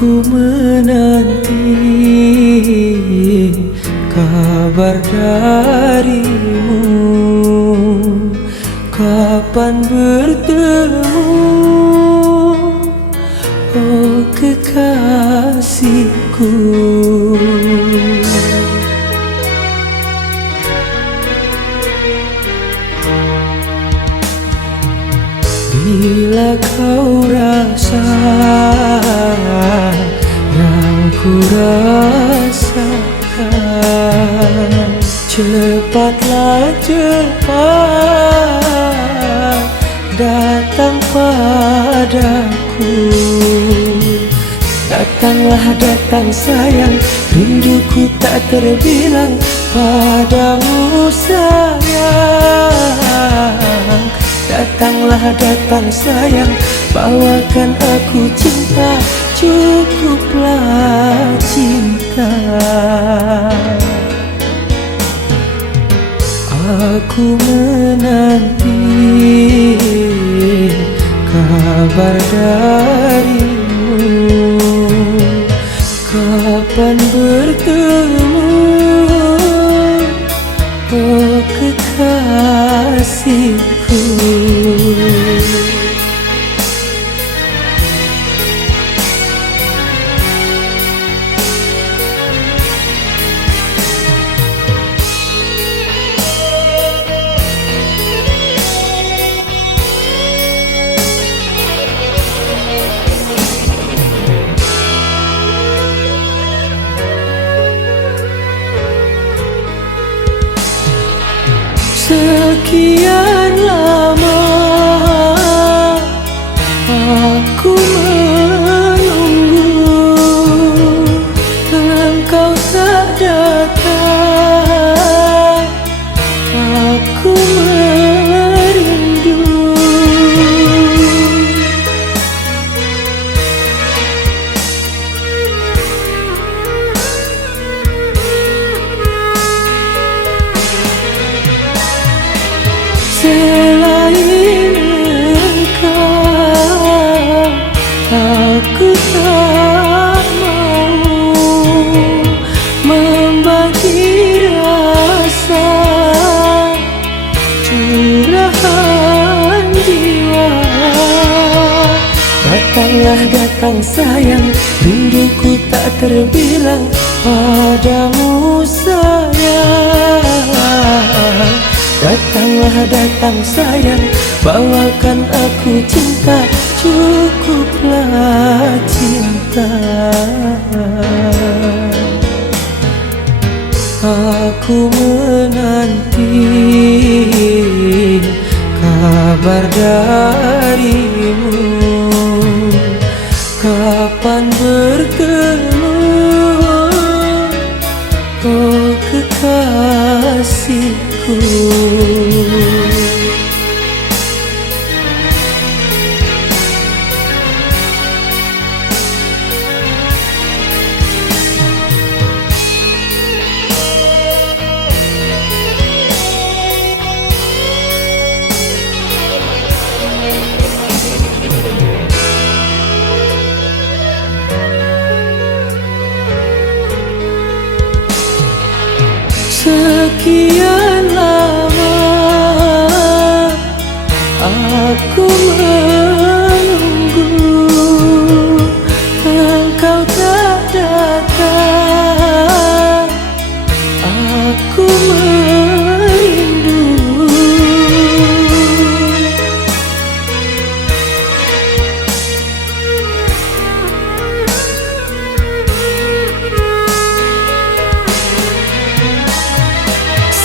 Aku menanti kabar darimu, kapan bertemu, oh kekasihku. Bila kau rasa yang ku rasakan, cepatlah cepat datang padaku. Datanglah datang sayang, rinduku tak terbilang padamu sayang. Datanglah datang sayang, bawakan aku cinta, cukuplah cinta. Aku menanti kabar darimu, kapan bertemu, oh kekasihku. Sekian lama aku menunggu, engkau tak datang, aku merindu. Selain engkau, aku tak mau membagi rasa curahan jiwa. Datanglah datang sayang, rinduku tak terbilang padamu sayang. Datanglah datang sayang, bawakan aku cinta, cukuplah cinta. Aku menanti kabar darimu, kapan bertemu, oh kekasihku. Sekian lama aku menunggu, engkau tak datang, aku merindu.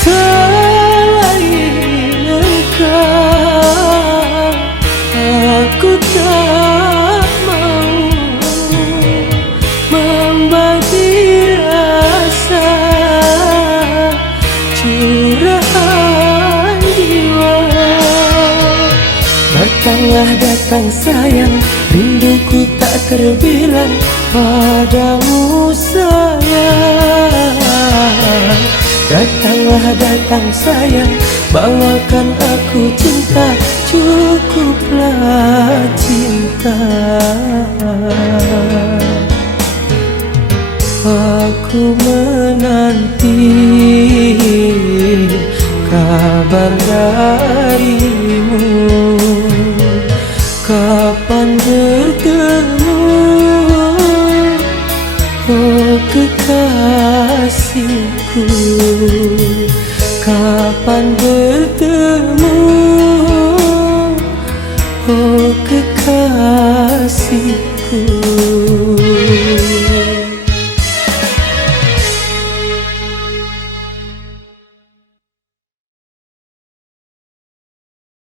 Selain engkau, aku tak mau membagi rasa curahan jiwa. Datanglah datang sayang, rinduku tak terbilang padamu sayang. Datanglah datang sayang, bawakan aku cinta, cukuplah cinta. Aku menanti kabar darimu. Kapan bertemu, oh kekasihku? Kapan bertemu,